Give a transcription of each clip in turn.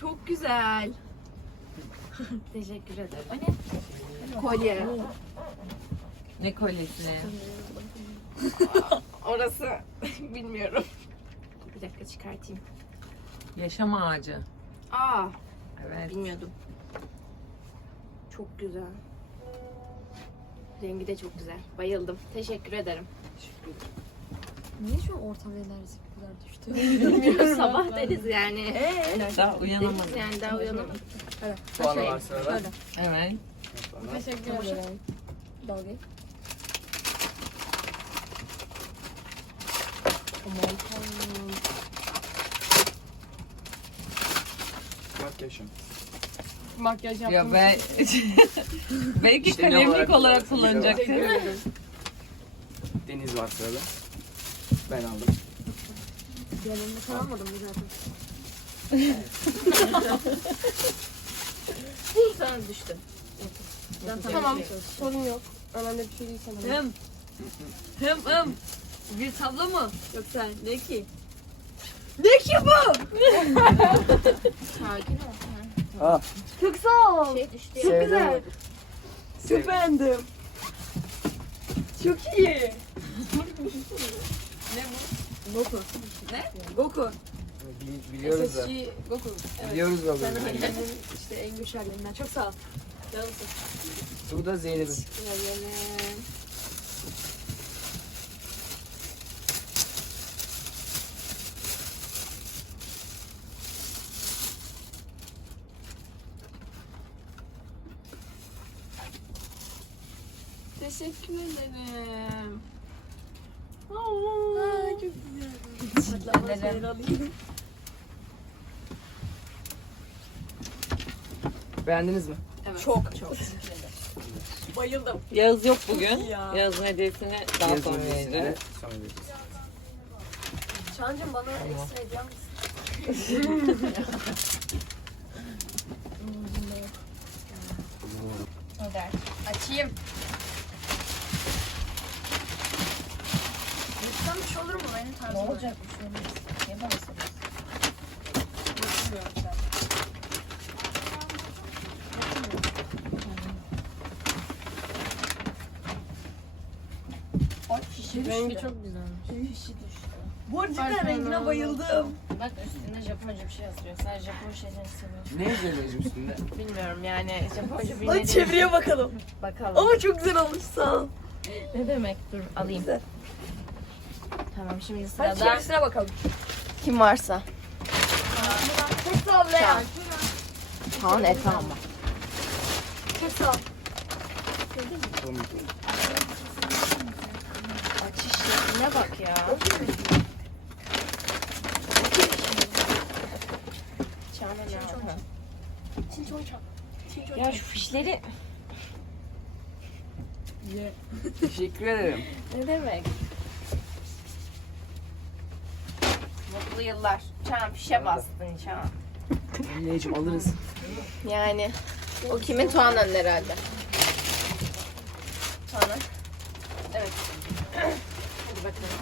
çok güzel. Teşekkür ederim. Anne. Kolye. Ne, ne kolyesi? Orası bilmiyorum. Bir dakika çıkartayım. Yaşam ağacı. Aa. Evet. Bilmiyordum. Çok güzel. Rengi de çok güzel. Bayıldım. Teşekkür ederim. Teşekkür ederim. Niye şu ortam enerjik? Sabah deniz yani. daha ee, uyanamadım. Yani daha uyanamadım. Bu arada var sırada. Evet. Şöyle, şöyle. Şöyle. evet. evet Teşekkür tamam, Makyajım. Makyaj yaptım. Ya ben. Belki i̇şte kalemlik olarak, olarak, olarak kullanacaktın. Deniz var sırada. Ben aldım. Yanımda kalamadım zaten. sen düştün. Yok, yok, sen yok. Tamam, düştün. sorun yok. Önemli bir şey değil sana. hem hım, hım Bir tablo mu? Yok sen. Ne ki? Ne ki bu? ol, tamam. Çok sağ ol. Şey Çok şey güzel. Çok beğendim. Çok iyi. ne bu? ne bu yani. Goku. Biliyoruz SSG da. Goku. Evet. Biliyoruz da. Oluruz. Sen hani işte en güçlü halinden. Çok sağ ol. Bu da Zeynep'in. Zeynep'in. Teşekkür ederim. Teşekkür ederim. Ben ben Beğendiniz mi? Evet. Çok. Çok. Bayıldım. Yağız yok bugün. ya. Yağız'ın hediyesini daha Yağız sonra vereceğiz. Çancım bana tamam. ekstra ediyor musun? Öder. Açayım. Yutsam bir şey olur mu? Aynı tarzı. Ne olacak? Bir şey Rengi çok güzel. Rengi şişti. Bu arada rengine bayıldım. Bak üstünde Japonca bir şey yazıyor. Sadece Japon şeylerini seviyorum. Ne yazıyor üstünde? Bilmiyorum yani Japonca bir Hadi çevreye bakalım. Bakalım. Ama çok güzel olmuş sağ ol. Ne demek? Dur alayım. Çok güzel. Tamam şimdi sırada. Hadi çevresine sıra bakalım kim varsa. Kes ol Leyan. Kaan et ama. Kes ol. Aç ne bak ya. Çal. Çal. Çal. Çal. Çal. Çal. Ya şu fişleri... Teşekkür ederim. ne demek? yıllar. Çam şişe bastın çam. Anneciğim alırız. yani o kimin Tuğan'ın herhalde. Tuğan'ın. Evet. Hadi bakalım.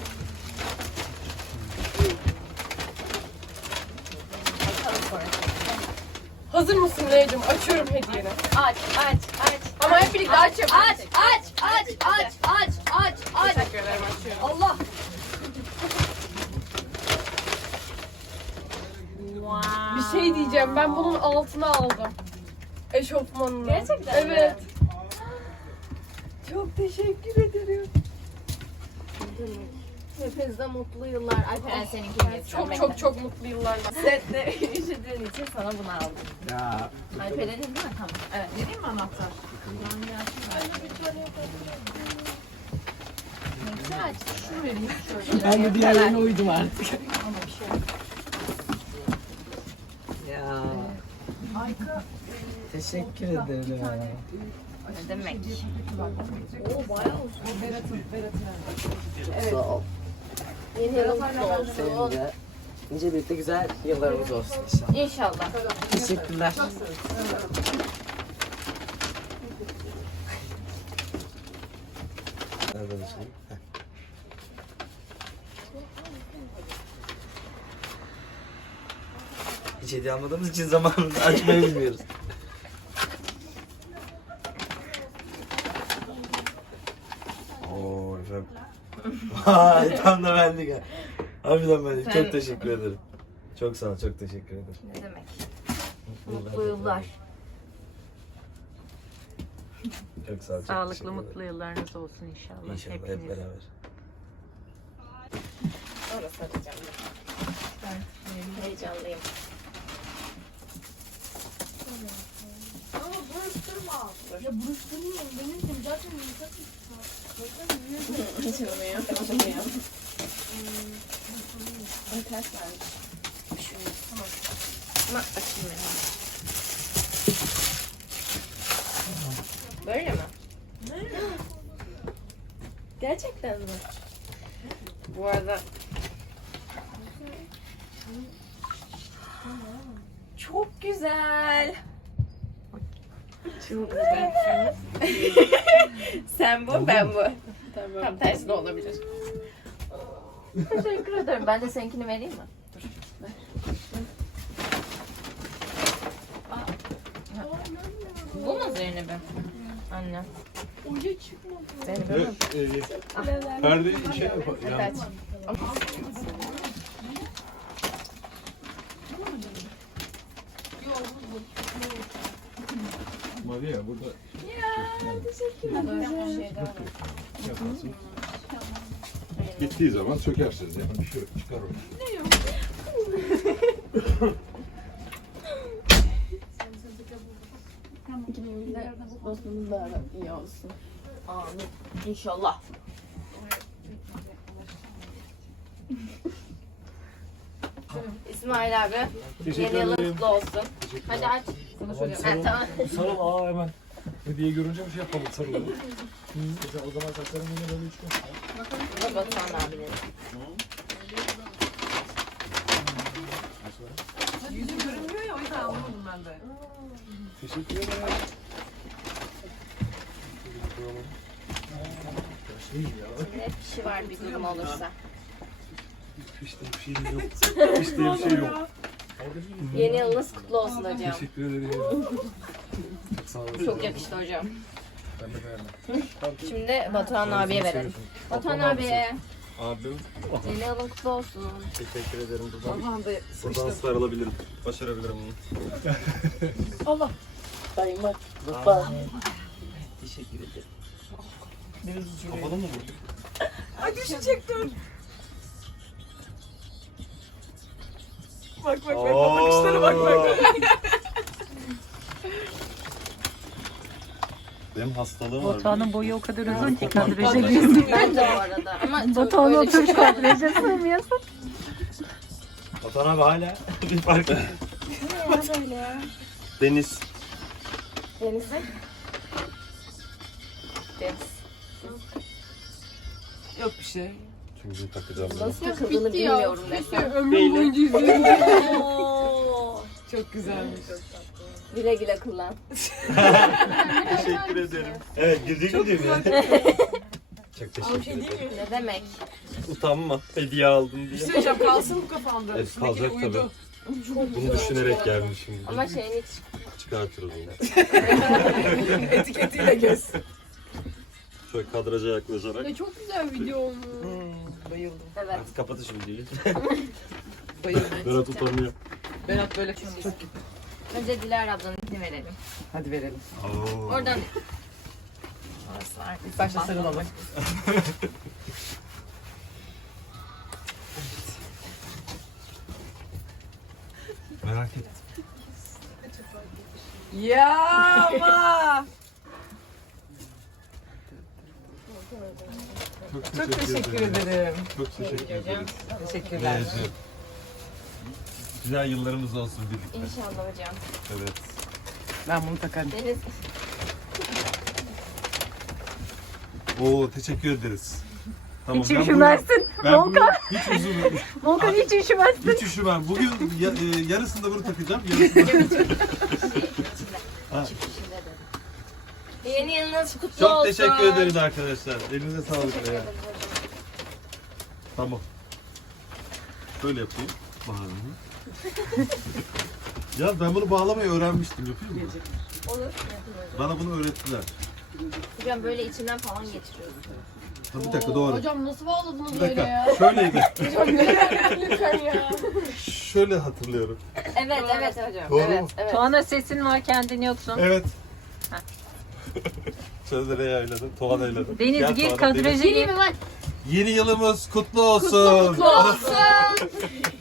Hazır mısın Necim? Açıyorum hediyeni. Aç, aç, aç. aç. Ama hep birlikte aç aç aç aç aç aç, aç, aç, aç, aç, aç, aç, aç, aç, aç. Teşekkür ederim, açıyorum. Allah. şey diyeceğim ben bunun altına aldım. Eşofmanını. Gerçekten Evet. Mi? Çok teşekkür ederim. Hepinize mutlu yıllar. Ay ben oh, seninki Çok de. çok çok mutlu yıllar. Setle işlediğin için sana bunu aldım. Ya. Ay pelerin de değil mi? Tamam. Evet. Ne diyeyim mi anahtar? Ben de bir tane yapabilirim. Neyse aç. Şunu vereyim. Ben de diğerlerine uydum artık. Ama bir şey yok. Teşekkür ederim. Ne demek? O bayağı Evet. Sağ so, ol. Yeni yıl kutlu olsun. İnce birlikte güzel yıllarımız olsun inşallah. İnşallah. Teşekkürler. Nasılsınız? evet. hiç hediye almadığımız için zamanımızı açmayı bilmiyoruz. Oo efendim. Vay tam da benlik ha. Harbiden benlik. Sen... Çok teşekkür ederim. Çok sağ ol, çok teşekkür ederim. Ne demek. Mutlu, mutlu yıllar. yıllar. Çok sağ ol, çok Sağlıklı mutlu yıllarınız olsun inşallah. İnşallah hepiniz. hep beraber. Orası açacağım. Ben, ben, ben heyecanlıyım. He he he he he ]attır. Ya buruşturmayayım. Benim zaten Hiç önemli yok. Ama Böyle mi? Gerçekten mi? Bu arada... Çok güzel. Çok güzel. Evet. Sen bu, tamam. ben bu. Tam tamam. tamam, tersi de olabilir. Teşekkür ederim. Ben de seninkini vereyim mi? Ver. Bu mu Zeynep'im? Anne. Oyu çıkmadı. Zeynep'im. Evet, Perdeyi e, şey yapalım. Evet. Maria burada. Ya, ya Hı. Hı. Hı. Evet. Gittiği zaman sökersiniz yani bir şey çıkar onu. Ne yok? Dostumuz da iyi olsun. Evet. Amin. İnşallah. <çok güzel>. İsmail abi. Yeni yılın kutlu olsun. Hadi aç konuşuyoruz. Sarıl, sarıl, aa hemen. Hediye görünce bir şey yapalım, sarıl. işte o zaman saçlarım yine böyle üç gün. Bakalım. Bakalım abinin. Yüzü ya, o yüzden almadım ben hmm. Teşekkür ederim. Evet. Ee, şey ya. var bir durum olursa. Hiçbir işte şey yok. Hiçbir şey yok. Yeni yılınız kutlu olsun abi. hocam. Teşekkür ederim. Sağ olun. Çok. yakıştı hocam. şimdi Batuhan abiye verelim. Batuhan şey abi. Abim. Yeni yılın kutlu olsun. Teşekkür ederim. Buradan, Allah buradan sarılabilirim. Başarabilirim bunu. Allah. Sayın bak. Teşekkür ederim. Kapalı mı bu? Hadi şu bak bak bak bakışlara bak bak. Benim hastalığım Batuhan'ın var. Batuhan'ın boyu o kadar uzun ki kadreje girmiyor. Ben de bu arada. Batuhan'ı otur kadreje sığmıyorsun. Batuhan abi hala bir farkı. Ne ya böyle ya? Deniz. Denize? Deniz mi? Deniz. Yok bir şey bugün takacağım. Nasıl takıldığını bilmiyorum ya. Ömrüm boyunca izliyorum. Çok güzelmiş. Çok güle güle kullan. teşekkür e, ederim. Şey. Evet girdik mi diyeyim yani? Çok teşekkür ama şey ederim. Ne demek? Utanma. Hediye aldım diye. Bir işte şey Kalsın bu kafamda Evet kalacak uydu. tabii. Bunu düşünerek gelmişim. Ama şeyini hiç... çıkartırız onu. Etiketiyle göz. Şöyle kadraja yaklaşarak. Ya çok güzel video olmuş bayıldım. Evet. Artık şimdi değil. bayıldım. Berat utanıyor. Berat böyle kusur. çok çok Önce Dilara ablanın izni verelim. Hadi verelim. Oo. Oradan. Var, bir İlk başta sarıl alın. Evet. Evet. Merak ettim. Evet. Et. ya ama. Çok teşekkür, Çok teşekkür ederim. ederim. Çok teşekkür Çok ederim. ederim. Çok teşekkür ederim. Teşekkürler. Evet. Güzel yıllarımız olsun birlikte. İnşallah hocam. Evet. Ben bunu takarım. Deniz. Oo teşekkür ederiz. tamam, hiç üşümezsin. Volka. Volkan. Hiç üşümezsin. Volkan hiç üşümezsin. Hiç üşümem. Bugün ya, yarısında bunu takacağım. Yarısında. hiç üşümezsin. Yeni yılınız kutlu Çok olsun. Çok teşekkür ederiz arkadaşlar. Elinize sağlık. Tamam. Böyle yapayım. Bağlamayı. ya ben bunu bağlamayı öğrenmiştim. Yapayım mı? Olur. Yapayım. Bana bunu öğrettiler. Hocam böyle içinden falan geçiriyoruz. Ha, bir dakika doğru. Hocam nasıl bağladınız böyle ya? bir dakika, öyle ya? Şöyleydi. Şöyle hatırlıyorum. Evet evet hocam. Doğru evet, mu? Evet. Tuana sesin var kendin yoksun. Evet. Sözlere yayladım, Toğan yayladım. Deniz Gel, gir kadraja gir. Yeni yılımız kutlu olsun. Kutlu, kutlu olsun.